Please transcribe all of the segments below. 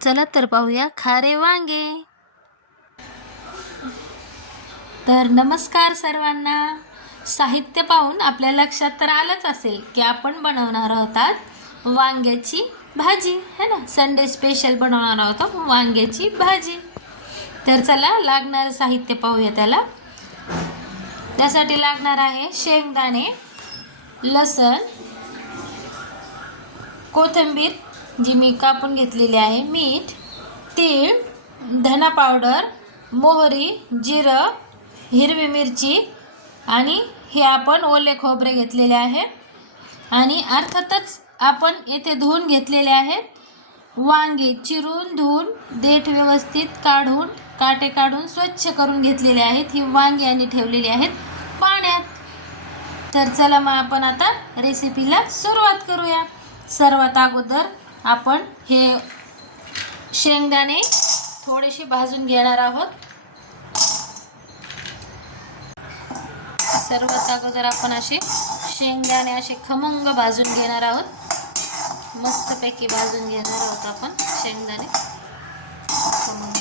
चला तर पाहूया खारे वांगे. तर नमस्कार सर्वांना. साहित्य पाहून आपल्या लक्षात तर आलंच असेल की आपण बनवणार आहोत वांग्याची भाजी है ना. संडे स्पेशल बनवणार आहोत वांग्याची भाजी. तर चला लागणारं साहित्य पाहूया. त्यासाठी लागणार आहे शेंगदाणे, लसण, कोथिंबीर जी मी कापून घेतलेली आहे, मीठ, तीळ, धना पावडर, मोहरी, जिरं, हिरवी मिरची आणि हे आपण ओले खोबरे घेतलेले आहे. आणि अर्थातच आपण येथे धुवून घेतलेले आहेत वांगे. चिरून धुवून देठ व्यवस्थित काढून काटे काढून स्वच्छ करून घेतलेले आहेत ही वांगी आणि ठेवलेली आहेत पाण्यात. तर चला मग आपण आता रेसिपीला सुरुवात करूया. सर्वात अगोदर आपण हे शेंगदाणे थोडेसे भाजून घेणार आहोत. सर्वात अगोदर आपण असे शेंगदाणे असे खमंग भाजून घेणार आहोत. मस्तपैकी भाजून घेणार आहोत आपण शेंगदाणे खमंग.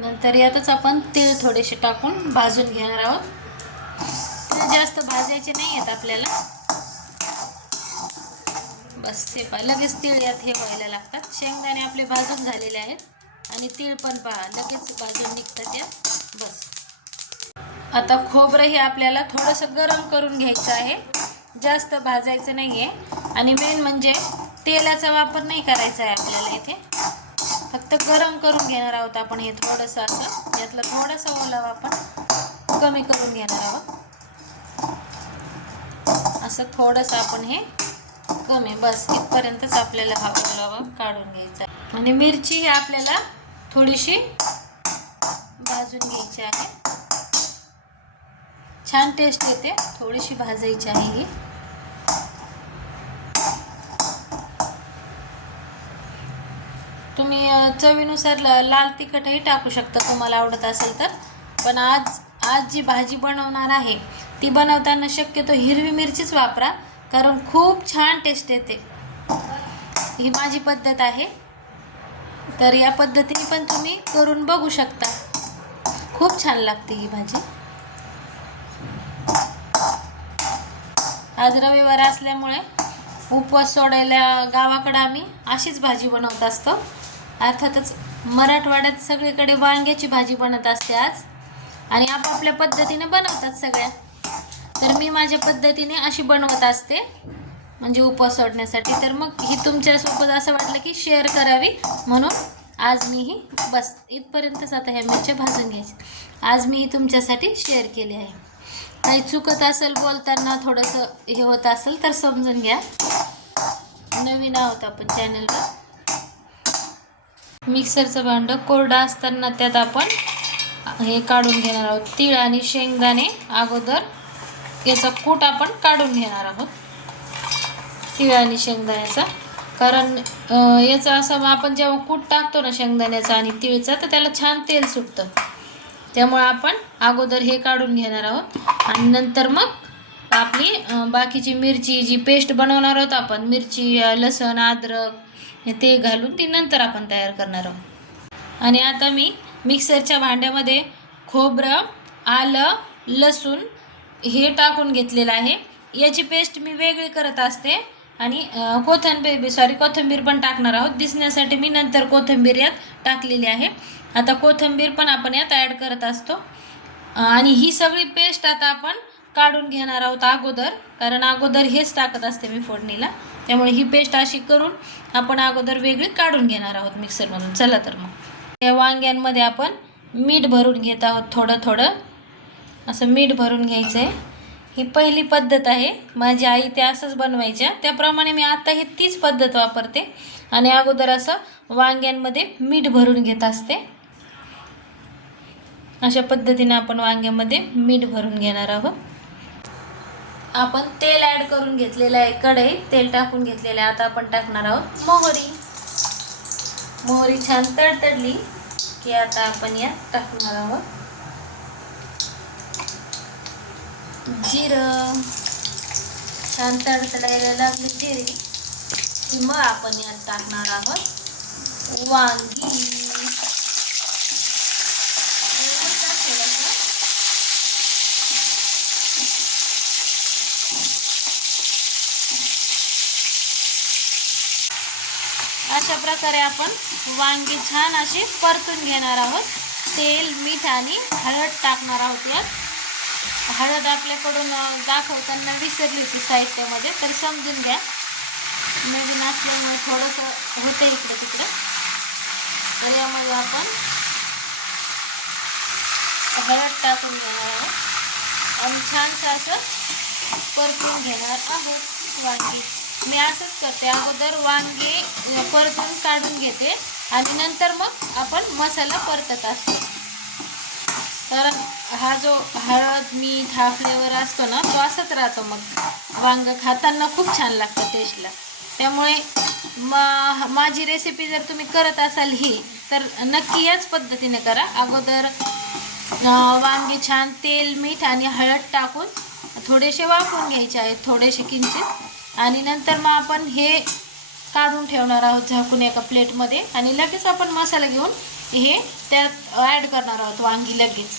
नंतर यातच आपण तीळ थोडेसे टाकून भाजून घेणार आहोत. जास्त भाजायचे नाही आहेत आपल्याला. बस ते लगेच तीळ यात हे व्हायला लागतात. शेंगदाणे आपले भाजून झालेले आहेत आणि तीळ पण पहा लगेच भाजून निघतात यात. बस आता खोबरं हे आपल्याला थोडंसं गरम करून घ्यायचं आहे, जास्त भाजायचं नाही आहे. आणि मेन म्हणजे तेलाचा वापर नाही करायचा आहे आपल्याला इथे, फक्त गरम करून घेणार आहोत आपण. हे थोडंसं असं यातलं थोडंसं ओलावा आपण कमी करून घेणार आहोत. असं थोडंसं आपण हे कमी, बस इथपर्यंतच आपल्याला हा ओलावा काढून घ्यायचा आहे. आणि मिरची ही आपल्याला थोडीशी भाजून घ्यायची आहे. छान टेस्ट येते, थोडीशी भाजायची आहे ही. तुम्ही चवीनुसार लाल तिखटही टाकू शकता तुम्हाला आवडत असेल तर. पण आज जी भाजी बनवणार आहे ती बनवताना शक्यतो हिरवी मिरचीच वापरा, कारण खूप छान टेस्ट येते. ही माझी पद्धत आहे, तर या पद्धतीने पण तुम्ही करून बघू शकता. खूप छान लागते ही भाजी. आज रविवार असल्यामुळे उपवास सोडायला गावाकडे आम्ही अशीच भाजी बनवत असतो. अर्थातच मराठवाड्यात सगळीकडे वांग्याची भाजी बनत असते आज, आणि आपापल्या पद्धतीने बनवतात सगळ्या. तर मी माझ्या पद्धतीने अशी बनवत असते म्हणजे उपवास सोडण्यासाठी. तर मग ही तुमच्यासोबत असं वाटलं की शेअर करावी म्हणून आज मी ही बस इथपर्यंतच. आता ह्या मिरच्या भाजून घ्यायच्या. आज मी ही तुमच्यासाठी शेअर केली आहे. काही चुकत असेल बोलताना, थोडंसं हे होत असेल तर समजून घ्या. नवीन आहोत आपण चॅनलवर. मिक्सरचं भांडं कोरडं असताना त्यात आपण हे काढून घेणार आहोत. तीळ आणि शेंगदाणे अगोदर याचा कूट आपण काढून घेणार आहोत, तीळ आणि शेंगदाण्याचा. कारण याचा असं आपण जेव्हा कूट टाकतो ना शेंगदाण्याचा आणि तीळचा, तर त्याला छान तेल सुटतं. त्यामुळे आपण अगोदर हे काढून घेणार आहोत. आणि नंतर मग आपली बाकीची मिरची जी पेस्ट बनवणार आहोत आपण, मिरची, लसण, अद्रक ते घालून ती नंतर आपण तयार करणार आहोत. आणि आता मी मिक्सरच्या भांड्यामध्ये खोबरं, आलं, लसूण हे टाकून घेतलेलं आहे. याची पेस्ट मी वेगळी करत असते. आणि कोथिंबीर पण टाकणार आहोत दिसण्यासाठी. मी नंतर कोथिंबीर यात टाकलेली आहे. आता कोथिंबीर पण आपण यात ॲड करत असतो. आणि ही सगळी पेस्ट आता आपण काढून घेणार आहोत अगोदर, कारण अगोदर हेच टाकत असते मी फोडणीला. त्यामुळे ही पेस्ट अशी करून आपण अगोदर वेगळी काढून घेणार आहोत मिक्सरमधून. चला तर मग या वांग्यांमध्ये आपण मीठ भरून घेत आहोत. थोडं थोडं असं मीठ भरून घ्यायचं आहे. ही पहिली पद्धत आहे. माझी आई त्या असंच बनवायच्या, त्याप्रमाणे मी आता ही तीच पद्धत वापरते. आणि अगोदर असं वांग्यांमध्ये मीठ भरून घेत असते. अशा पद्धतीने आपण वांग्यामध्ये मीठ भरून घेणार आहोत. आपण तेल ॲड करून घेतलेलं आहे, कढईत तेल टाकून घेतलेलं आहे. आता आपण टाकणार आहोत मोहरी. मोहरी छान तडतडली की आता आपण यात टाकणार आहोत जिरं. छान तडतडायला लागली जिरे की मग आपण यात टाकणार आहोत वांगी. अशा प्रकारे आपण वांगी छान अशी परतून घेणार आहोत. तेल, मीठ आणि हळद टाकणार आहोत यात. हळद आपल्याकडून दाखवताना विसरली होती साहित्यामध्ये, तर समजून घ्या. नवीन असल्यामुळे थोडंसं होतं इकडे तिकडे. तर यामध्ये आपण हळद टाकून घेणार आहोत आणि छानसं असं परतून घेणार आहोत वांगी. मी असंच करते, अगोदर वांगे परतून काढून घेते आणि नंतर मग आपण मसाला परतत असतो. तर हा जो हळद, मीठ हा फ्लेवर असतो ना, तो असाच राहतो. मग वांग खाताना खूप छान लागतं टेस्टला. त्यामुळे माझी रेसिपी जर तुम्ही करत असाल ही, तर नक्की याच पद्धतीने करा. अगोदर वांगे छान तेल, मीठ आणि हळद टाकून थोडेसे वाफवून घ्यायचे आहेत, थोडेसे किंचित. आणि नंतर मग आपण हे काढून ठेवणार आहोत झाकून एका प्लेटमध्ये आणि लगेच आपण मसाला घेऊन हे त्यात ॲड करणार आहोत वांगी लगेच.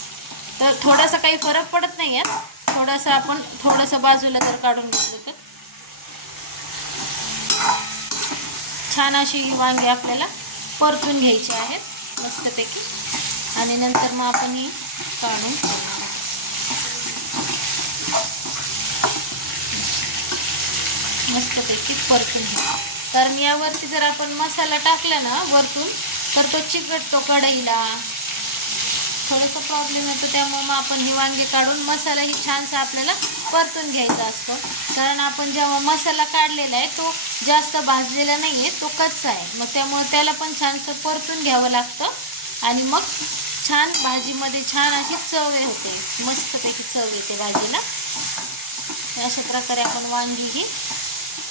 तर थोडासा काही फरक पडत नाही आहे. थोडंसं आपण बाजूला जर काढून घेतलं तर छान अशी वांगी आपल्याला परतून घ्यायची आहेत मस्तपैकी. आणि नंतर मग आपण ही काढून मस्तपैकी परतून घ्या. कारण यावरती जर आपण मसाला टाकला ना वरतून, तर तो चिकटतो कढईला, थोडासा प्रॉब्लेम येतो. त्यामुळे मग आपण ही वांगे काढून मसालाही छानसा आपल्याला परतून घ्यायचा असतो. कारण आपण जेव्हा मसाला काढलेला आहे तो जास्त भाजलेला नाही आहे, तो कच्चा आहे. मग त्यामुळे त्याला पण छानसं परतून घ्यावं लागतं आणि मग छान भाजीमध्ये छान अशी चव होते, मस्तपैकी चव येते भाजीला. अशा प्रकारे आपण वांगीही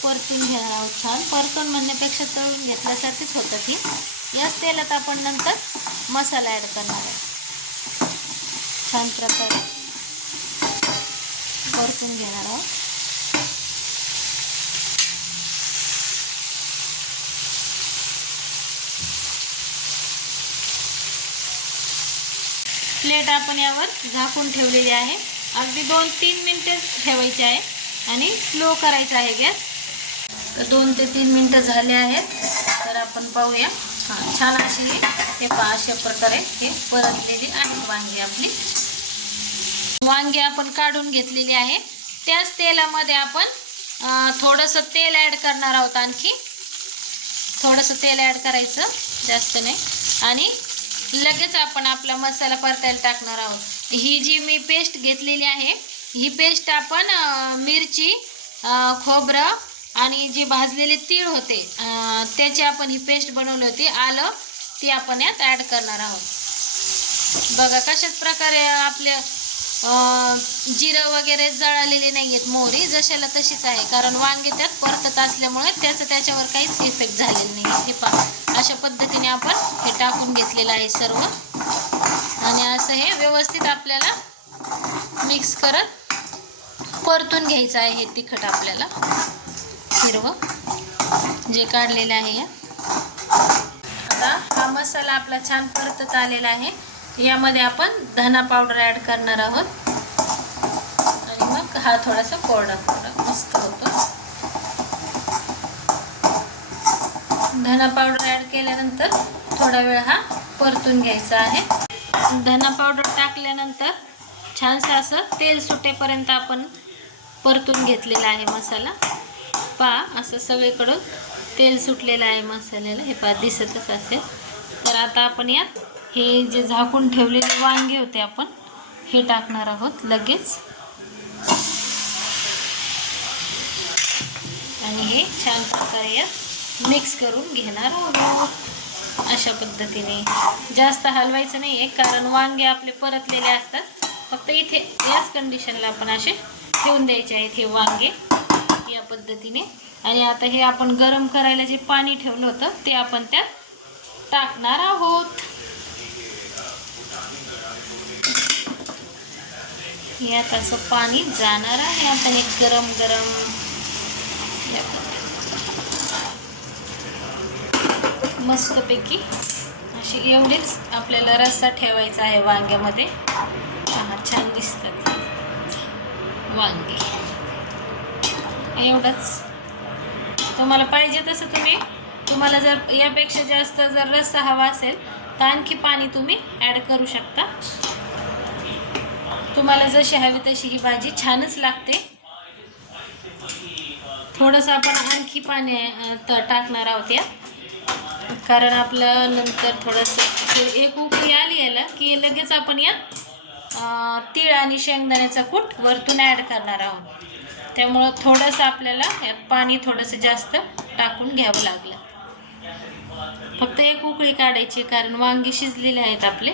परतून घेणार आहोत. छान परतून म्हणण्यापेक्षा तळून घेतल्यासारखीच होतं ती. याच तेलात आपण नंतर मसाला ॲड करणार आहे. छान प्रकारे परतून घेणार आहोत. प्लेट आपण यावर झाकून ठेवलेली आहे. अगदी 2-3 मिनिटे ठेवायचे आहे आणि स्लो करायचा आहे गॅस. तर 2 ते 3 मिनिटं झाले आहेत. तर आपण पाहूया. छान अशी हे अशा प्रकारे हे परतलेली आहेत वांगी आपली. वांगी आपण काढून घेतलेली आहे. त्याच तेलामध्ये आपण थोडंसं तेल ॲड करणार आहोत. आणखी थोडंसं तेल ॲड करायचं, जास्त नाही. आणि लगेच आपण आपला मसाला परतायला टाकणार आहोत. ही जी मी पेस्ट घेतलेली आहे, ही पेस्ट आपण मिरची, खोबरं आणि जे भाजलेले तीळ होते त्याची आपण ही पेस्ट बनवली होती. आलं, ती आपण यात ॲड करणार आहोत. बघा कशाच प्रकारे आपले जिरं वगैरे जळालेले नाही आहेत. मोहरी जशाला तशीच आहे, कारण वांगे त्यात परतत असल्यामुळे त्याच्यावर काहीच इफेक्ट झालेला नाही. हे पहा, अशा पद्धतीने आपण हे टाकून घेतलेलं आहे सर्व. आणि असं हे व्यवस्थित आपल्याला मिक्स करत परतून घ्यायचं आहे. हे तिखट आपल्याला हिरवं जे काढलेलं आहे. आता हा मसाला आपला छान परतत आलेला आहे. यामध्ये आपण धना पावडर ॲड करणार आहोत आणि मग हा थोडासा कोरडा मस्त होतो. धना पावडर ॲड केल्यानंतर थोडा वेळ हा परतून घ्यायचा आहे. धना पावडर टाकल्यानंतर छानसं असं तेल सुटेपर्यंत आपण परतून घेतलेला आहे मसाला. पहा, असं सगळीकडून तेल सुटलेलं आहे मसाल्याला. हे पहा, दिसतच असेल. तर आता आपण यात हे जे झाकून ठेवलेले वांगे होते आपण हे टाकणार आहोत लगेच. आणि हे छान प्रकारे यात मिक्स करून घेणार आहोत. अशा पद्धतीने जास्त हलवायचं नाही आहे, कारण वांगे आपले परतलेले असतात. फक्त इथे याच कंडिशनला आपण असे ठेवून द्यायचे आहेत हे वांगे या पद्धतीने. आणि आता हे आपण गरम करायला जे पाणी ठेवलं होतं ते आपण त्यात टाकणार आहोत. यात असं पाणी जाणार आहे. आपण एक गरम गरम मस्तपैकी अशी एवढीच आपल्याला रस्सा ठेवायचा आहे वांग्यामध्ये. छान दिसतात वांगे. एवढंच. तुम्हाला पाहिजे तसं तुम्हाला जर यापेक्षा जास्त जर रस्सा हवा असेल तर आणखी पाणी तुम्ही ॲड करू शकता. तुम्हाला जशी हवी तशी ही भाजी छानच लागते. थोडंसं आपण आणखी पाणी टाकणार आहोत यात, कारण आपलं नंतर थोडंसं एक उकळी आली याला की लगेच आपण यात तीळ आणि शेंगदाण्याचा कूट वरतून ॲड करणार आहोत. त्यामुळं थोडंसं आपल्याला यात पाणी थोडंसं जास्त टाकून घ्यावं लागलं. फक्त एक उकळी काढायची, कारण वांगे शिजलेले आहेत आपले.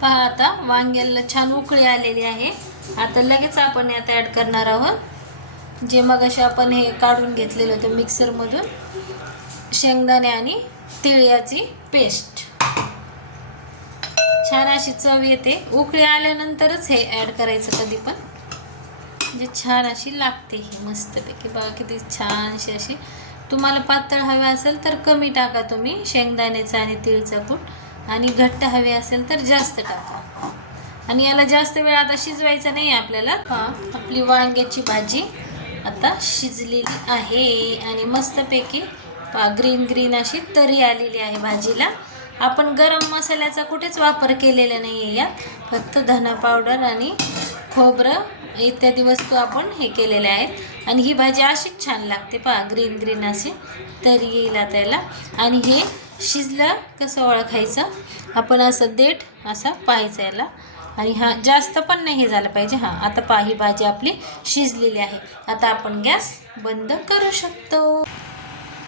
पहा आता वांग्याला छान उकळी आलेली आहे. आता लगेच आपण यात ॲड करणार आहोत जे मगाशी आपण हे काढून घेतलेलं होतं मिक्सरमधून, शेंगदाणे आणि तिळाची पेस्ट. छान अशी चव येते. उकळी आल्यानंतरच हे ॲड करायचं कधी पण, म्हणजे छान अशी लागते ही मस्तपैकी. बघा किती छानशी अशी. तुम्हाला पातळ हवे असेल तर कमी टाका तुम्ही शेंगदाण्याचा आणि तिळचा कूट, आणि घट्ट हवे असेल तर जास्त टाका. आणि याला जास्त वेळ आता शिजवायचा नाही आपल्याला. आपली वांग्याची भाजी आता शिजलेली आहे आणि मस्तपैकी ग्रीन ग्रीन अशी तरी आलेली आहे भाजीला. आपण गरम मसाल्याचा कुठेच वापर केलेला नाही आहे यात, फक्त धना पावडर आणि खोबरं इत्यादी वस्तू आपण हे केलेल्या आहेत. आणि ही भाजी अशीच छान लागते. पहा ग्रीन ग्रीन अशी तरी येईल त्याला. आणि हे शिजलं कसं ओळखायचं, आपण असं देठ असा पाहायचं याला. आणि जास्त पण नाही झालं पाहिजे. आता पहा ही भाजी आपली शिजलेली आहे. आता आपण गॅस बंद करू शकतो.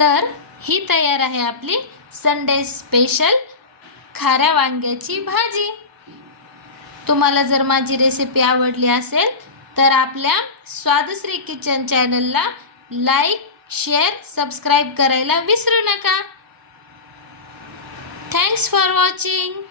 तर ही तयार आहे आपली संडे स्पेशल खाऱ्या वांग्याची भाजी. तुम्हाला जर माझी रेसिपी आवडली असेल तर आपल्या स्वादश्री किचन चॅनलला लाईक, शेअर, सबस्क्राईब करायला विसरू नका. Thanks for watching.